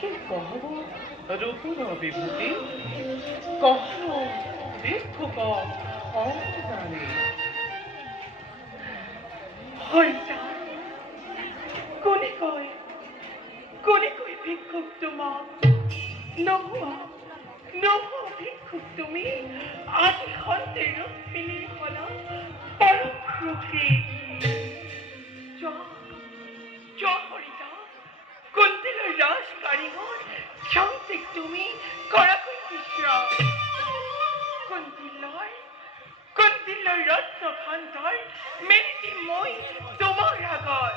কি কহব ৰূপৰ বিভূতি কহ ভিক্ষুক অজানি হইতা কোনে কয় ভিক্ষুক তোমাক নোহোৱা ভিক্ষুক তুমি আজি সন্তে ৰূপমিনী হলা পৰম সুখী হৰিতা কুন্তিলৰ ৰাজ কাৰিকৰ শান্তিক তুমি কৰাকৈ বিশ্ৰাম কুন্তিলৰ ৰত্ন ভাণ্ডাৰ মেলিতি মই তোমাৰ আগত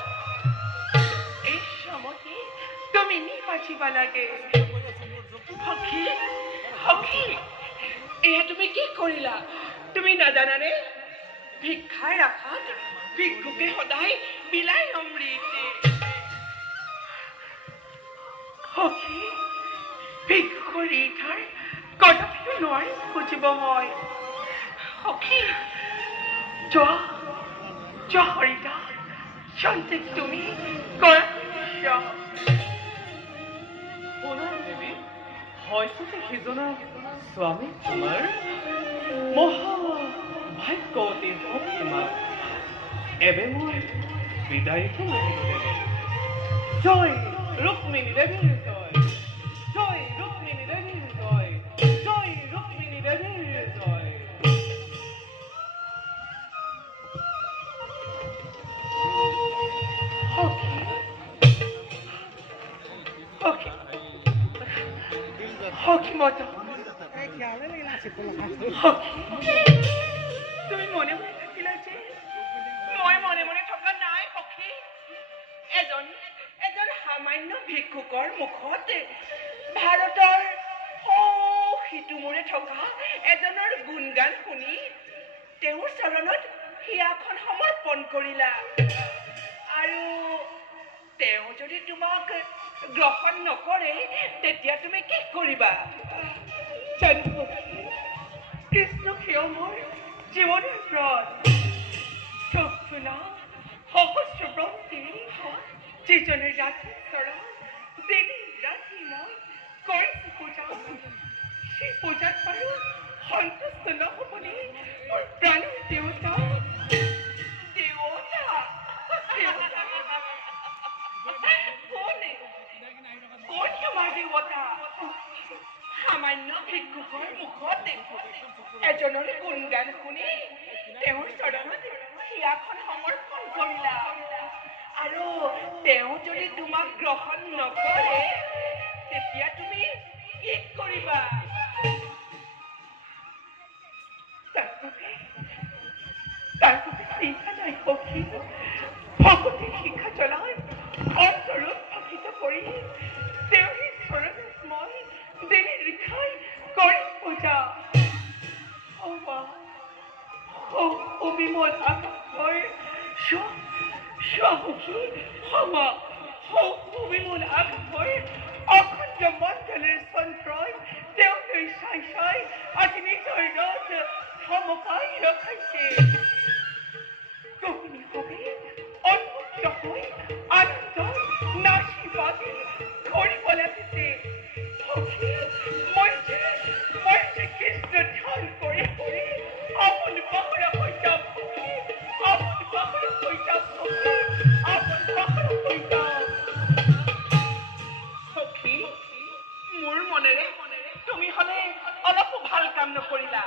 এই সমতে তুমি নিবাচিবা লাগে সখী এয়া তুমি কি কৰিলা তুমি নাজানানে ভিক্ষাৰ আশাত ভিক্ষুকে সদায় বিলাই অমৃত সখী ভিক্ষুকৰ এইঠাৰ কদাপিও নোৱাৰিম খুজিব মই সখী যোৱা হৰিতা শান্তিক তুমি কৰা দেৱী হয়তো সিজনা স্বামী তোমাৰ মহাভাগ্যৱতী হওক তোমাৰ এবে মই বিদায়টো জয় ৰুক্মিণী দেৱীৰ জয় ৰুক্মিণী দেৱীৰ জয় ৰুক্মিণী দেৱীৰ জয় সখী মত তুমি মনে মনে থাকিলা যে মই মনে মনে থকা নাই সখী এজন সামান্য ভিক্ষুকৰ মুখত ভাৰতৰ সিটোমূৰে থকা এজনৰ গুণগান শুনি তেওঁৰ চৰণত হিয়াখন সমৰ্পণ কৰিলা আৰু তেওঁ যদি তোমাক গ্ৰহণ নকৰে তেতিয়া তুমি কি কৰিবা কৃষ্ণ সেও মোৰ জীৱনৰ ব্ৰত চক্ষুনা সহস্ৰ ব্ৰন্তিৰে যিজনে ৰাতি চৰণ দিনে ৰাতি মই কৰিছো পূজা সেই পূজাত বাৰু সন্তুষ্ট নহ'বনে মোৰ প্ৰাণীৰ দেৱতা সামান্য ভিক্ষুকৰ মুখত এজনৰ গুণগান শুনি তেওঁৰ চৰণত হিয়াখন সমৰ্পণ কৰিলা আৰু তেওঁ যদি তোমাক গ্ৰহণ নকৰে তেতিয়া তুমি কি কৰিবা তাৰ বাবে চিন্তা নাই সখী ভকতিৰ শিক্ষা চলাই অন্তৰত ভকিত কৰি তেওঁৰ চৰণত মই দিনে ৰিখাই কৰি পূজা বিমল আকাশৰ বিমল আকাশৰ অখণ্ড মণ্ডলৰ চন্দ্ৰই তেওঁলৈ চাই আজি নিজৰ ৰথ ধমকাই ৰখাইছে গহনী হবে অন্মুক্ত হৈ আনন্দ নাচিবাদী কৰিব লাগিছে মই যে কৃষ্ণ ধ্যান কৰি আপন পাহৰা হৈ যাম সখী মোৰ মনেৰে তুমি হলে অলপো ভাল কাম নকৰিলা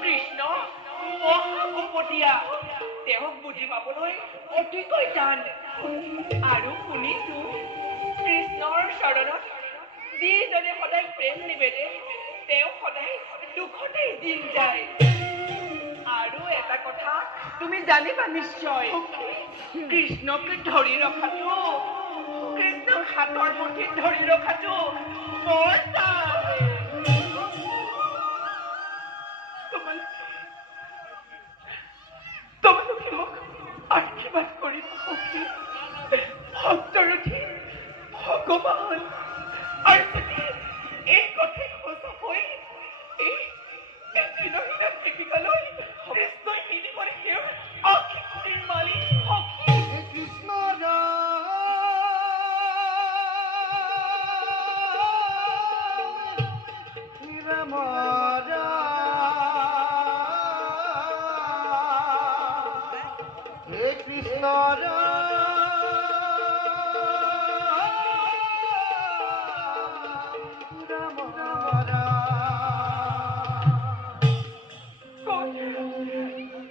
কৃষ্ণ মহাভূপতীয়া তেওঁক বুজি পাবলৈ অতিকৈ টান আৰু শুনিছো কৃষ্ণৰ চৰণত যিজনে সদায় প্ৰেম নিবেদে তেওঁ সদায় দুখতেই দিন যায় আৰু এটা কথা তুমি জানিবা নিশ্চয় কৃষ্ণক ধৰি ৰখাটো কৃষ্ণক হাতৰ মুঠিত ধৰি ৰখাটো বৰ টান তোমালোকে মোক আশীৰ্বাদ কৰিবা সখী ভক্তৰথী ভগৱান আৰু যদি এই কথাই সঁচা হৈ এই দিনহীনা ভেটিকালৈ কৃষ্ণই নিদিবলে তেওঁৰ আশীৰ্বাদীৰ মালিক সখী কৃষ্ণ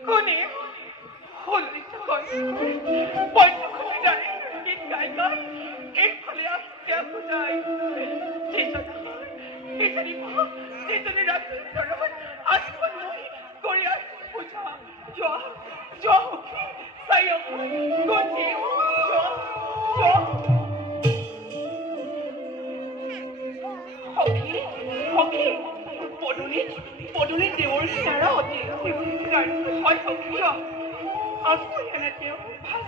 কোনে হলিত কয় মইতো খুচিদাৰে গীত গাই গাই এইফালে আহিছে যায় যিজনী ৰাতিৰ চৰত আজীৱন মই কৰি আছো পূজা যোৱা সখী চাই গন্ধি সখী পদূলিত দেৱৰ কিনাৰা অতি হয় সখী আছো এনে তেওঁ ভাল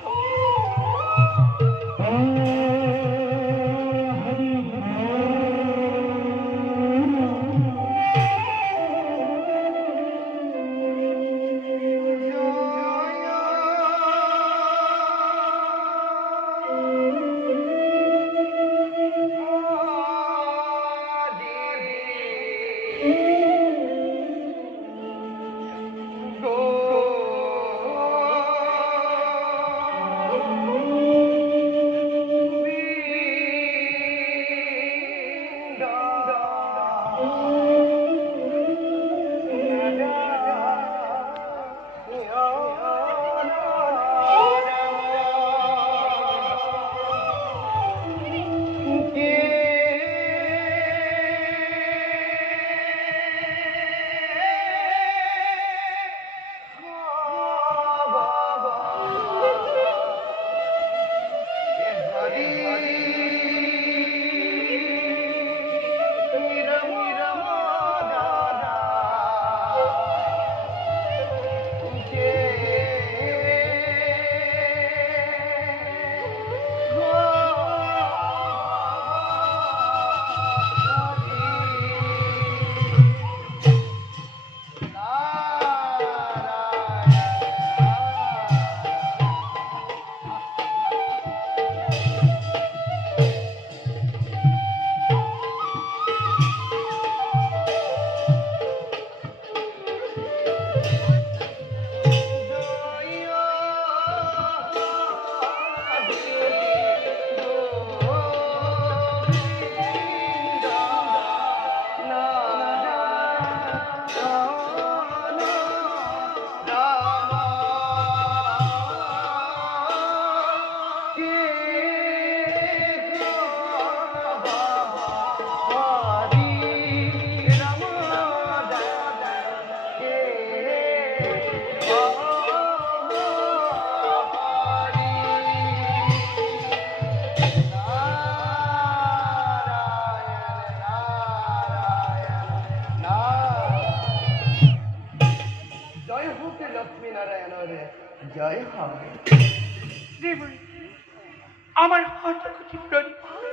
আমার হতকুটি প্রণিপাত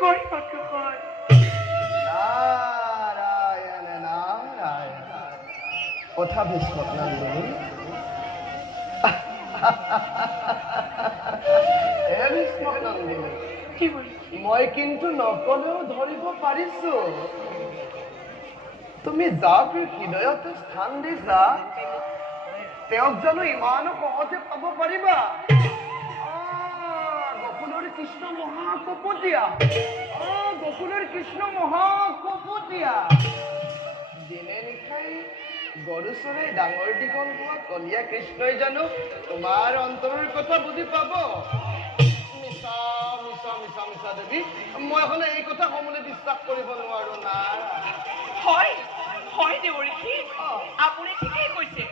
করি মাত্র হয় নারায়ণ নারায়ণ কথা ভীষ্মক নন্দিনী ভীষ্মক নন্দিনী মই কিন্তু নকলেও ধৰিব পাৰিছো তুমি যাক হৃদয়তে স্থান দিছা তেওঁক জানো ইমানো সহজে পাব পাৰিবা কৃষ্ণ মহাকপটীয়া গোকুলৰ কৃষ্ণ মহাকপটীয়া দিনে নিশাই গৰু চৰাই ডাঙৰ দীঘল হোৱা কলীয়া কৃষ্ণই জানো তোমাৰ অন্তৰৰ কথা বুজি পাব মিছা মিছা মিছা মিছা দেৱী মই হলে এই কথা সমূলে বিশ্বাস কৰিব নোৱাৰো না হয় হয় দেৱৰী আপুনি ঠিকেই কৈছে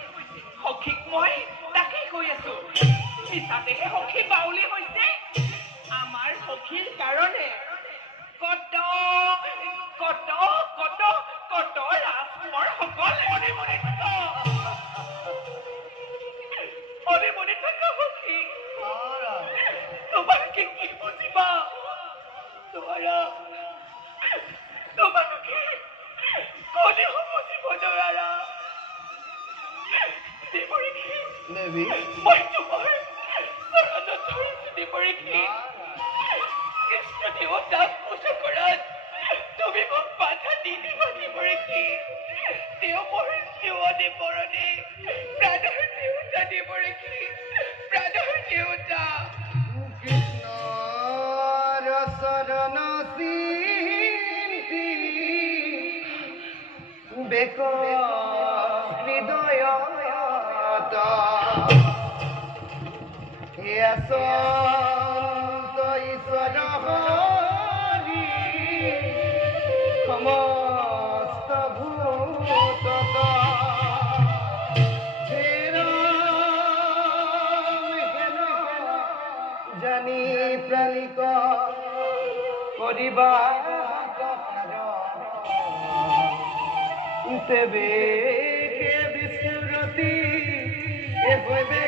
সখীক মই তাকেই কৈ আছো মিছাতেহে সখী বাউলী হৈছে আমাৰ সখীৰ কাৰণে কত কত কত কত ৰাজকুমাৰ সকলে মনে থকা সখী তোমাকে কি বুজিবা তোমাকে কোনেও বুজিব নোৱাৰা দেৱৰী মই তোমাৰ চৰণত ধৰিছো দেৱৰী কৃষ্ণ দেৱতাক পূজা কৰাত তুমি মোক বাধা নিদিবা দেৱৰী তেওঁ মোৰ জীৱনে মৰণে প্ৰাণৰ দেৱতা দেৱৰী প্ৰাণৰ দেৱতা কৃষ্ণৰ চৰণ চিন্তি বেক হৃদয়ত আচন্ত ঈশ্বৰ হৰি সমস্ত ভূতত জানি প্ৰাণিক কৰিবা তেবে কে বিস্মৃতি এভাবে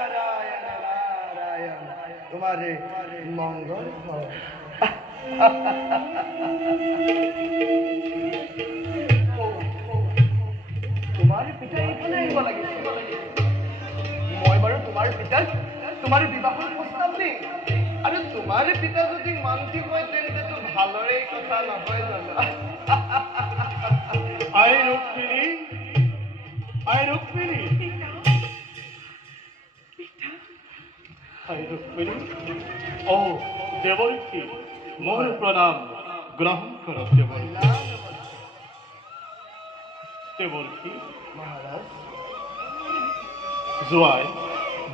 নাৰায়ণ নাৰায়ণ তোমাৰে মঙ্গল হোক। তোমাৰ পিতা এইফালে আহিব লাগিছিল। মই বাৰু তোমাৰ পিতাক তোমাৰ বিবাহৰ প্ৰস্তাৱ দিম, আৰু তোমাৰ পিতা যদি মান্তি হয় তেন্তেতো ভালৰে কথা নহয় জানো? আই ৰুক্মিণী, আই ৰুক্মিণী, আই ৰুক্মিণী, অ দেৱৰ্ষী, মোৰ প্ৰণাম গ্ৰহণ কৰক দেৱৰ্ষী। দেৱৰ্ষী মহাৰাজ, যোৱাই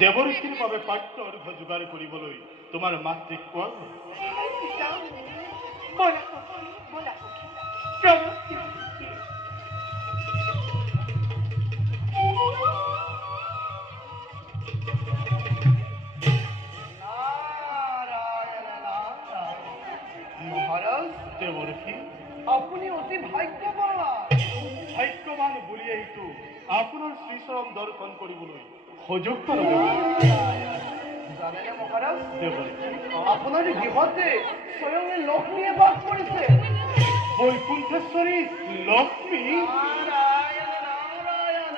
দেৱৰ্ষীৰ বাবে পাত্ৰ অৰ্ঘ যোগাৰ কৰিবলৈ তোমাৰ মাতৃক কোৱা। বলা বলা প্ৰণৱ নাৰায়ণ নাৰায়ণ। মহাৰাজ, দেৱৰ্ষী আপুনি অতি ভাগ্যৱান। ভাগ্যৱান বুলিয়েইতো আপোনাৰ শ্ৰীচৰণ দৰ্শন কৰিবলৈ সুযোগ পালো। জানেনে মহাৰাজ, দেৱৰ্ষী আপোনাৰ গৃহতে স্বয়ং লক্ষ্মীয়ে বাস কৰিছে। বৈকুণ্ঠেশ্বৰী লক্ষ্মী। নাৰায়ণ নাৰায়ণ,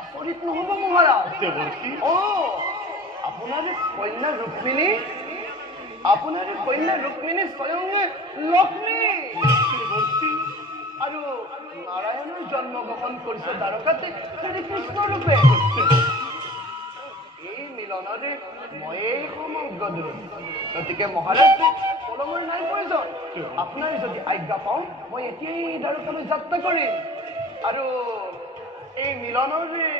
আচৰিত নহব মহাৰাজ। দেৱৰ্ষী আপোনাৰ কন্যা ৰুক্মিণী, আপোনাৰ কন্যা ৰুক্মিণী স্বয়ং লক্ষ্মী। দেৱৰ্ষী আৰু নাৰায়ণৰ জন্মগ্ৰহণ কৰিছে দ্বাৰকাতে শ্ৰীকৃষ্ণ ৰূপে। এই মিলনৰে ময়েই সমগ্ৰ দূৰ। গতিকে মহাৰাজ পলমৰ নাই প্ৰয়োজন। আপোনাৰ যদি আজ্ঞা পাওঁ মই এতিয়াই দ্বাৰকালৈ যাত্ৰা কৰিম, আৰু এই মিলনৰে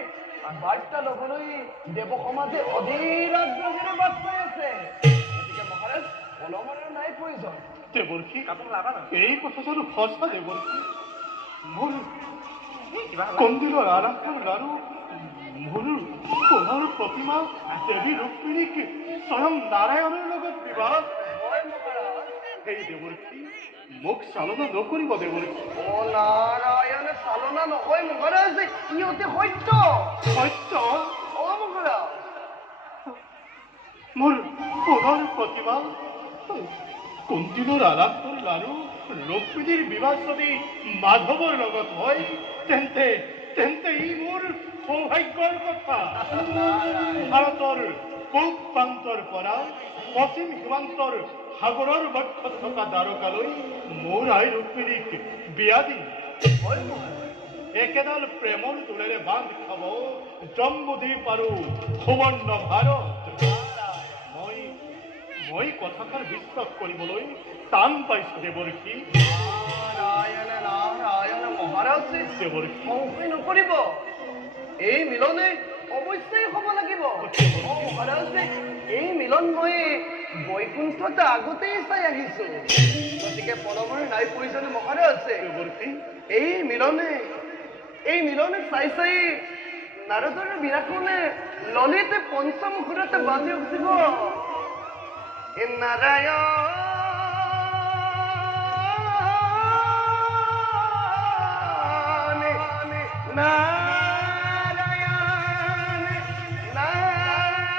বাৰ্তা ল'বলৈ দেৱ সমাজে অধীৰ আগ্ৰহেৰে বাট চাই আছে। গতিকে মহাৰাজ পলমৰ নাই প্ৰয়োজন। দেৱৰ্ষী এই কথা জানো সঁচা? দেৱৰ্ষী মোৰ কন্দিলৰ আৰাধনাৰ লাৰু, মোৰ সোণৰ প্ৰতিমা দেৱী ৰুক্মিণীক স্বয়ং নাৰায়ণৰ লগত বিবাহ। সেই দেৱৰ্ষী মোক চালনা নকৰিব। দেৱৰ্ষী নাৰায়ণ, চালনা নহয় মহাৰাজ, ই অতি সত্য। সত্য? মহাৰাজ, মোৰ সোণৰ প্ৰতিমা, কন্দিলৰ আৰাধনাৰ লাৰু, ৰুক্মিণীৰ বিবাহ যদি মাধৱৰ লগত হয় তেন্তে তেন্তে ই মোৰ সৌভাগ্যৰ কথা। ভাৰতৰ পূব প্ৰান্তৰ পৰা পশ্চিম সীমান্তৰ সাগৰৰ বক্ষত থকা দ্বাৰকালৈ মোৰ আই ৰুক্মিণীক বিয়া দিম। একেডাল প্ৰেমৰ দোলেৰে বান্ধ খাব জম্বুদ্বীপ আৰু সুবৰ্ণ ভাৰত। মই কথাষাৰ বিশ্বাস কৰিবলৈ টান পাইছো। দেৱৰ্ষী নাৰায়ণ নাৰায়ণ মহাৰাজ, দেৱৰ্ষী সংশয় নকৰিব, এই মিলনে অৱশ্যেই হ'ব লাগিব। মহাৰাজ, এই মিলন মই বৈকুণ্ঠত আগতেই চাই আহিছো। গতিকে পলমৰ নাই প্ৰয়োজন মহাৰাজ। দেৱৰ্ষী এই মিলনে চাই চাই নাৰদৰ বিৰাখনে ললিতে পঞ্চম ঘূৰতে বাজি উঠিব। নাৰায়ণ নাৰায়ণ নাৰায়ণ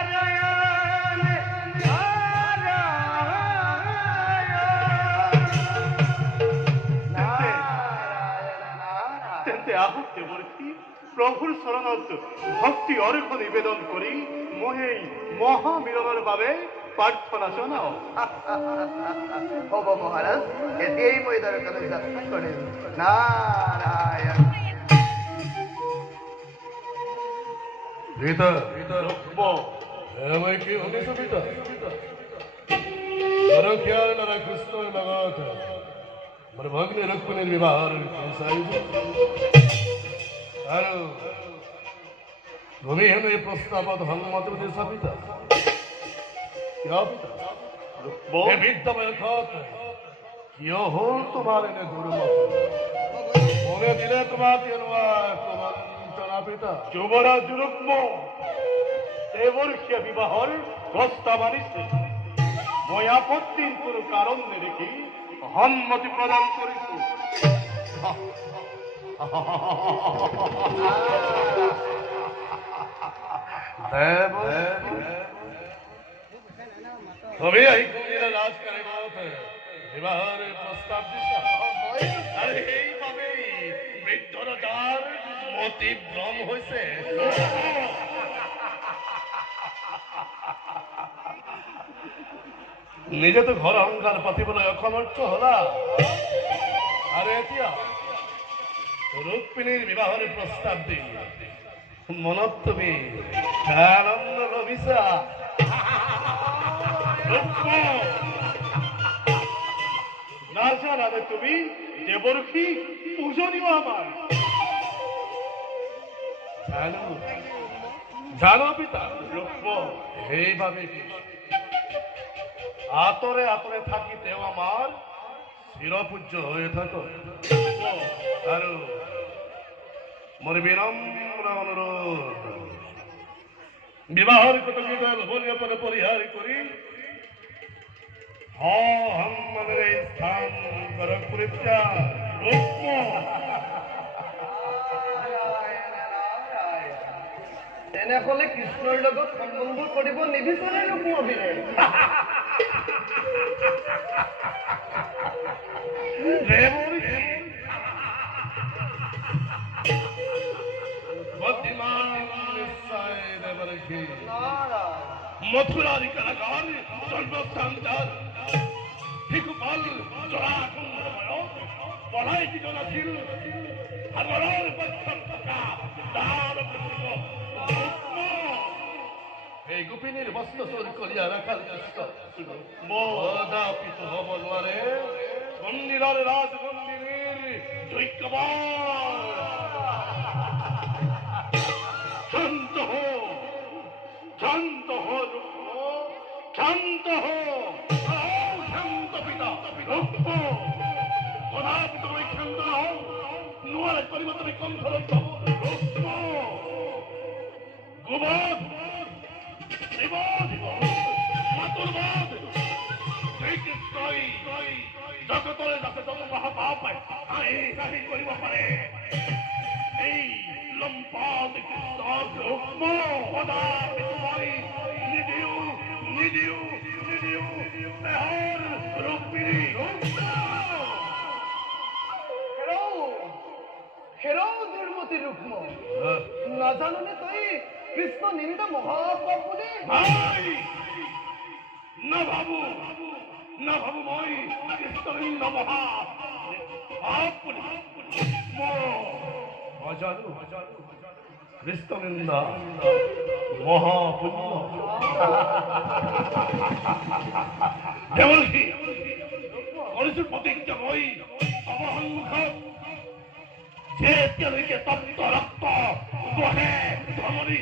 নাৰায়ণ। তেন্তে আহক দেৱৰ্ষী, প্ৰভুৰ চৰণত ভক্তি অৰ্ঘ নিবেদন কৰি মই এই মহামিলনৰ বাবে প্ৰাৰ্থনা জনাও। হ'ব মহাৰাজ, এতিয়াই মই দ্বাৰকালৈ যাত্ৰা কৰিম। নাৰায়ণ পিতা মই কি শুনিছো পিতা ৰক্ষাৰ ল'ৰা কৃষ্ণৰ লগত মোৰ ভগ্নী ৰুক্মিণীৰ বিবাহৰ আৰু তুমি হেনো এই প্ৰস্তাৱত সন্মত দিছা পিতা কিয় পিতা এই বৃদ্ধ বয়সত কিয় হ'ল তোমাৰ এনে দুৰ্মত মনে দিলে তোমাৰ তেনেকুৱা কুমন্ত্ৰণা পিতা যুৱৰাজ ৰুক্ম দেৱৰ্ষীয় বিবাহৰ প্ৰস্তাৱ আনিছে মই আপত্তিৰ কোনো কাৰণ নেদেখি সন্মতি প্ৰদান কৰিছো তুমি আহি কোনদিনা ৰাজ কাৰিমত বিবাহৰ প্ৰস্তাৱ দিছা আৰু সেইবাবেই বৃদ্ধ ৰজাৰ মতি ভ্ৰম হৈছে নিজেতো ঘৰ সংসাৰ পাতিবলৈ অসমৰ্থ হলা আৰু এতিয়া ৰুক্মিণীৰ বিবাহৰ প্ৰস্তাৱ দি মনত তুমি আনন্দ লভিছা নাজানানে তুমি দেৱৰ্ষী পূজনীয় আমাৰ জানো পিতা ৰুক্ম সেইবাবে আঁতৰে আঁতৰে থাকি তেওঁ আমাৰ চিৰপূজ্য হৈ থাকক আৰু মোৰ বিনম্ৰ অনুৰোধ বিবাহৰ কটকীয়া লোভনীয়তা পৰিহাৰ কৰি সন্মানেৰে স্থান কৰক পৰিত্যাগ তেনেহলে কৃষ্ণৰ লগত সম্বন্ধ কৰিব নিবিচাৰে ৰুক্মবীৰে মথুৰাৰ কাৰাগাৰ সৰ্বস্থানদাৰ শিশুপাল জৰাকুণ্ডময় পলাই বিজনাশীল সাগৰৰ পক্ষত থকা তাৰ এই গোপিনীৰ বস্ত্ৰ চোৰ কৰি ৰাখাৰ কষ্ট মদাপিত হব নোৱাৰে মন্দিৰৰ ৰাজমন্দিৰৰ যজ্ঞবান শান্ত শান্ত শান্ত শান্ত পিতা কদাপি তুমি শান্ত নহও নোৱাৰে কৰিব তুমি কণ্ঠৰত গোবধ মাতুৰবাদ শ্ৰীকৃষ্ণই জগতৰে যাতে জন্মপাপ কৰিব পাৰে এই লম্পট কৃষ্ণক কদাপি মই নিদিওঁ ৰুক্মিণী হেৰৌ দুৰ্মতি ৰুক্ম নাজানোনে তই কৃষ্ণ নিন্দ মহাপাপ বুলি নাভাবো মই কৃষ্ণ নিন্দ মহাপাপ বুলি অজানো কৃষ্ণ নিন্দা মহাপুণ্য দেৱৰ্ষী কৰিছো প্ৰতিজ্ঞা মই সন্মুখত যে এতিয়ালৈকে তপ্ত ৰক্ত বহে ধমনী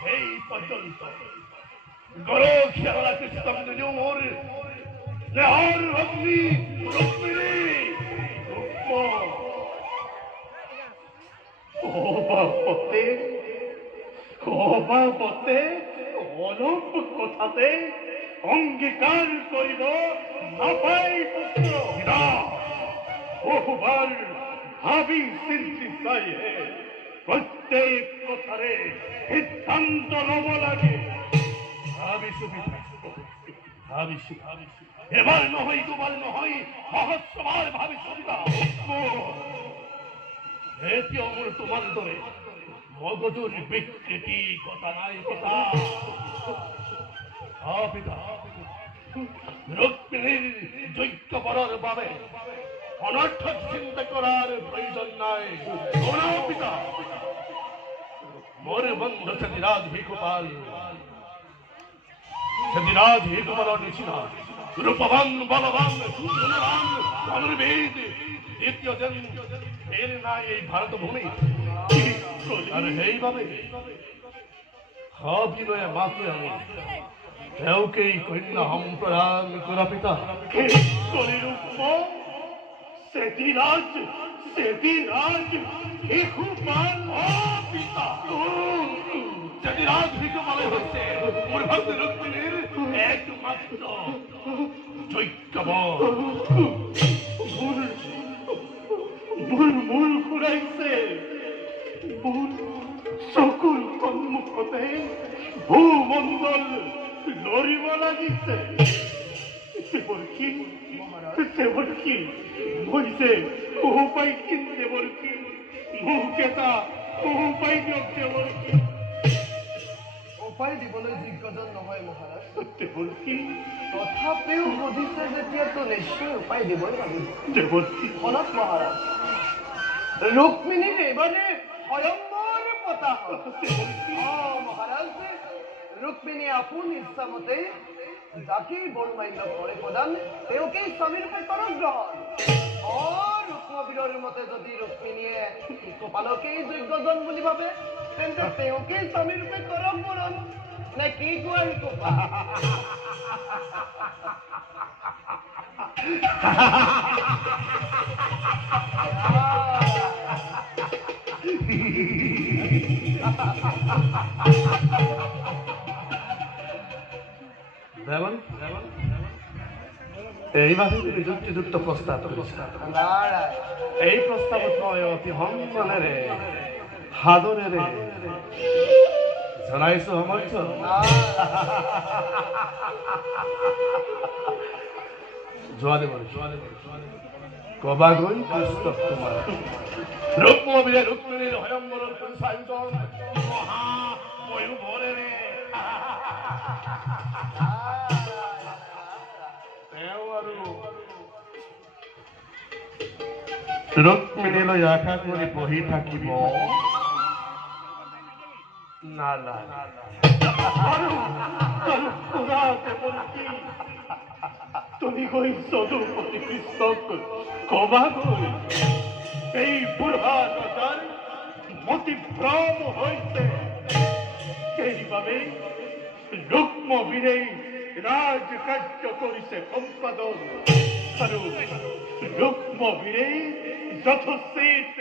সেই পৰ্যন্ত গৰখীয়া হলা কৃষ্ণ নিদিও মোৰ দেহৰ ভগ্নী ৰুক্মিণী বাপতে অলপ কথাতে অংগীকাৰ কৰিব নাপায় পুত্ৰ বহুবাৰ ভাবি চিন্তি চাইহে প্ৰত্যেক কথাৰে সিদ্ধান্ত ল'ব লাগে ভাবিছো এবাৰ নহয় দুবাৰ নহয় সহস্ৰবাৰ ভাবিছো এতিয়া মোৰ তোমাৰ দৰে মগজুৰ বিকৃতি কথা নাই পিতা ৰুক্মিণীৰ যজ্ঞ বৰৰ বাবে অনৰ্থক চিন্তা কৰাৰ প্ৰয়োজন নাই পিতা মোর বন্ধু সতীরাজ ভিকুপাল সতীরাজ ভিকুপাল নিছিল রূপবান বলবান গুণবান ধনুর্বেদ দ্বিতীয় জন এর নাই এই ভারত ভূমি আর এইভাবে অভিনয়ে মাত্র আমি কেউকেই কন্যা সম্প্রদান করা পিতা সতীরাজ সতীরাজ ভিকুপাল পিতা সতীরাজ ভিকুপাল হচ্ছে মোর ভক্ত রুক্মিণীর একমাত্র চৈক্যবর মূল ঘুরাইছে মূল সকল সম্মুখতে ভূমণ্ডল লড়িব লাগিছে দেবর্ষী বলছে বহু পাই কিন দেবর্ষী মুখেতা বহু পাই দিয়ক দেবর্ষী উপায় দিবলৈ যোগ্যজন নহয় মহাৰাজ দেবৰ্ষী তথাপিও বুধিছে যেতিয়াতো নিশ্চয় উপায় দিবই লাগিব দেবৰ্ষী শুনক মহাৰাজ ৰুক্মিণীৰ এইবাৰে স্বয়ম্বৰ পতা হ'ল মহাৰাজ ৰুক্মিণীয়ে আপোন ইচ্ছামতে যাকেই বৰমান্য কৰে প্ৰদান তেওঁকেই স্বামীৰ ৰূপে কৰক গ্ৰহণ ৰুক্মবীৰৰ মতে যদি ৰুক্মিণীয়ে গোপালকেই যোগ্যজন বুলি ভাবে তেন্তে তেওঁকেই স্বামীৰ ৰূপে কৰক বৰণ নে কি কোৱা ৰুকপা দেবন এইভাবে তুমি যুক্তিযুক্ত প্ৰস্তাব নাৰায়ণ এই প্ৰস্তাবত মই অতি সম্মানেৰে সাদৰেৰে জনাইছো সমৰ্থ যোৱা দেব কবা গৈ কৃষ্ণ তোমাৰ ৰুক্মবীৰে ৰুক্মিণীৰ স্বয়ম্বৰৰ চাৰিজন মহা ময়ূৰেৰে তেওঁ আৰু ৰুক্মিণীলৈ আশা কৰি বহি থাকিব তুমি গৈ যদুপতি কৃষ্ণক কবা গৈ এই বুঢ়া ৰজাৰ মতিভ্ৰম হৈছে সেইবাবে ৰুক্মবীৰেই ৰাজকাৰ্য কৰিছে সম্পাদন আৰু ৰুক্মবীৰেই যথোচিত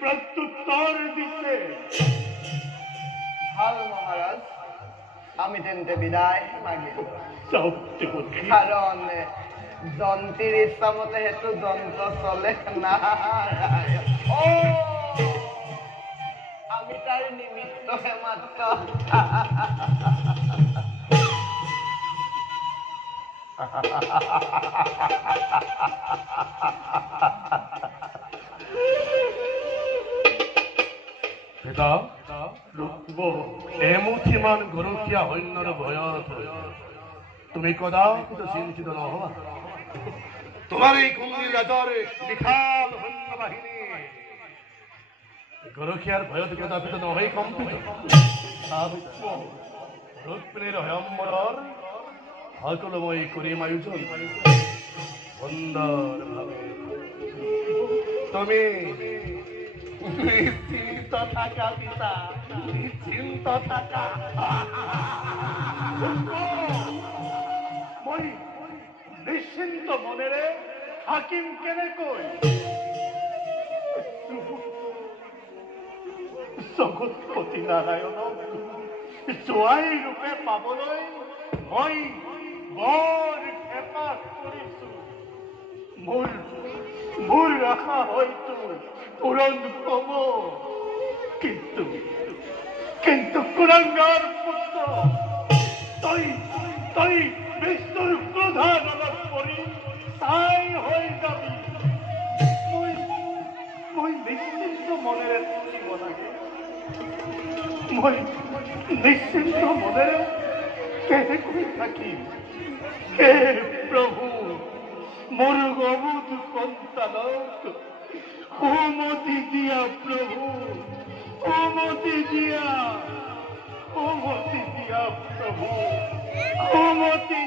প্ৰত্যুত্তৰ দিছে ভাল মহাৰাজ আমি তেন্তে বিদায় মাগিলো দেৱকী কাৰণ জন্তীৰ ইচ্ছামতে সেইটো যন্ত্ৰ চলে নাৰায়ণ আমি তাৰ নিমিত্তহে মাত্ৰ পিতা এমুঠিমান গৰখীয়া সৈন্যৰ ভয়ত তুমি কদাচিত চিন্তিত নহবা তোমাৰ এই কুন্দিৰ ৰাজৰ বিশাল সৈন্য বাহিনী গৰখীয়াৰ ভয়ত কদাচিত নহয় কম্পিত ৰুক্মিণীৰ স্বয়ম্বৰৰ সকলো মই কৰিম আয়োজন সুন্দৰভাৱে তুমি নিশ্চিন্ত থাকা পিতা নিশ্চিন্ত থাকা মই নিশ্চিন্ত মনেৰে থাকিম কেনেকৈ জগৎপতি নাৰায়ণক জোৱাই ৰূপে পাবলৈ মই বৰ হেঁপাহ কৰিছো মোৰ আশা হয়তো পূৰণ হব কিন্তু কুৰংগাৰ পুত্ৰ তই বিষ্ণুৰ ক্ৰোধানলত পৰি ছাই হৈ যাবি মই নিশ্চিন্ত মনেৰে থাকিব লাগে মই নিশ্চিন্ত মনেৰে কেনেকৈ থাকিম হে প্ৰভু মোৰ অবুধ সন্তানক সুমতি দিয়া প্ৰভু সুমতি সুমতি দিয়া প্ৰভু সুমতি